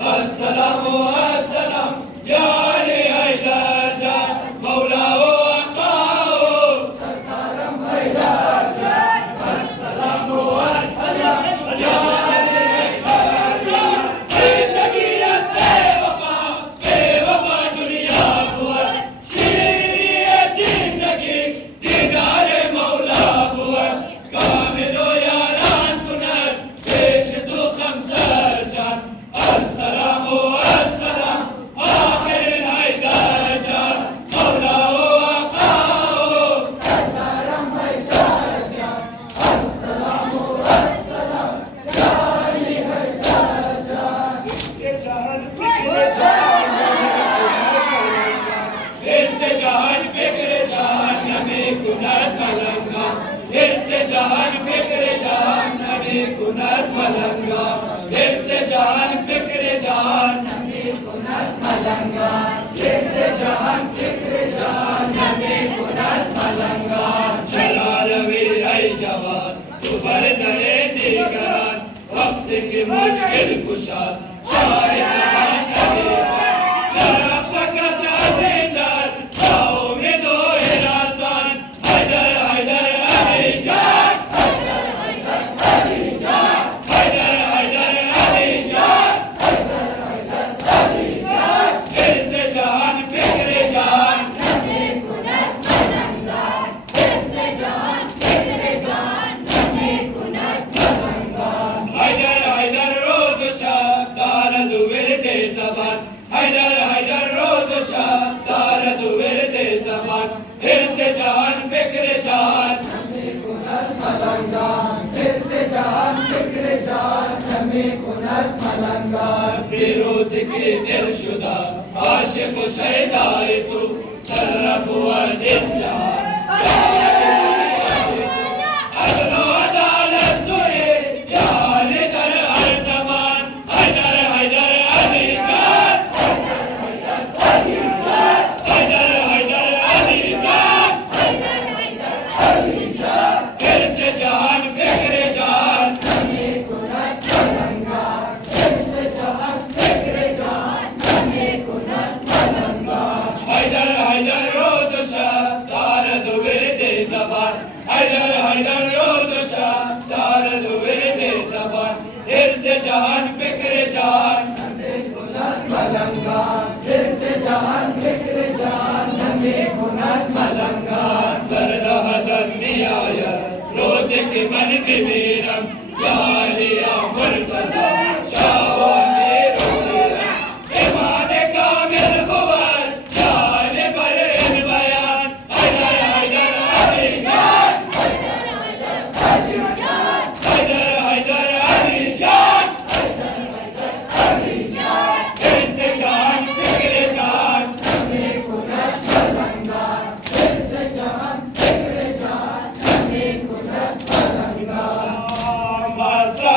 अस्सलामु अस्सलाम या अली हैदर जान मौलाओ आकाओ सरकारम हैदर जान अस्सलामु अस्सलाम या अली हैदर जान जिंदगी से वफा बेवफा दुनिया बुअर शीरी जिंदगी दीदार मौला बुअर कामिलो यारान कुनर पेश दो खमसर जान अस्सलामु अस्सलाम आखिर हैदर जान मौलाओ आकाओ सरकारम हैदर जान अस्सलामु अस्सलाम या अली हैदर जान से जहान फिक्र जान दिल से जहान फिक्र जान नबी कुनत मलंगा दिल से जहान फिक्र जान नबी कुनत मलंगा दिल से जहान फिक्र जान नबी कुनत मलंगा दिल से जहान फिक्र जान नबी कुनत मलंगा चला रवि ऐ जवान तू बरदरे दीगरान वक्त की मुश्किल कुशाद शाह जहान नबी जान तक साजिंदर आओ में दो हिरासान हैदर हैदर अली जान हैदर हैदर अली जान हैदर हैदर अली जान हैदर हैदर अली जान दिल से जहान फिक्र जान नबी कुनत मलंगा दिल से जहान फिक्र जान नबी कुनत मलंगा हैदर हैदर रोज शब दारद विरदे ज़बान हैदर हैदर रोज शब दारद विरदे ज़बान दिल से जहान फिक्र जान नबी कुनत मलंगा दिल से जहान फिक्र जान नबी कुनत मलंगा फिरोज की दिलशुदा आशिक शैदाए तू सर्रब व दिन जहान अदलो अदालत तुए या अली दर हर ज़मान हैदर हैदर अली जान हैदर हैदर अली जान हैदर हैदर अली जान हैदर हैदर अली जान दिल से जहान फिक्र जान नबी कुनत मलंगा दिल से जहान फिक्र जान नबी कुनत मलंगा हैदर हैदर रोज शब दारद विरदे ज़बान हैदर हैदर रोज शब दारद विरदे ज़बान दिल से जहान फिक्र जान नबी कुनत मलंगा दिल से जहान फिक्र जान नबी कुनत मलंगा दर्द हदन नियाया रोज की मन की मीरम या लिया मुर्तज़ा शाह अमीर उम्मीरा ईमान कामिल बुअर या अली बरइन बयान हैदर हैदर अली जान हैदर हैदर अली जान हैदर हैदर अली जान हैदर हैदर अली जान दिल से जान फिक्र जान नबी कुनत मलंगा दिल से जहान फिक्र जान नबी कुनत मलंगा मसा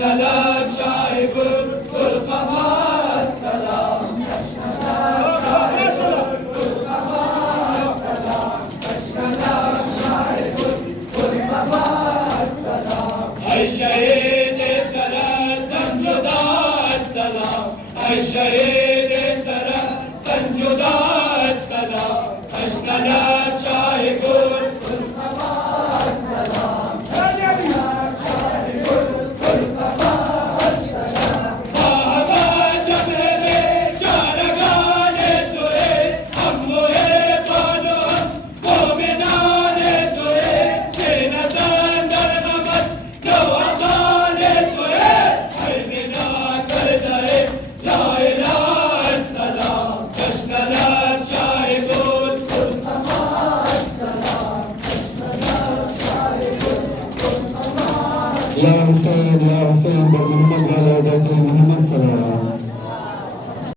أشنلك شايب القمع السلام أي شهيد سرت جدا السلام أي شهيد سرت جدا السلام أشنلك شايب Ya Hussein, Ya Hussein, Muhammad, Ya Muhammad, Salam.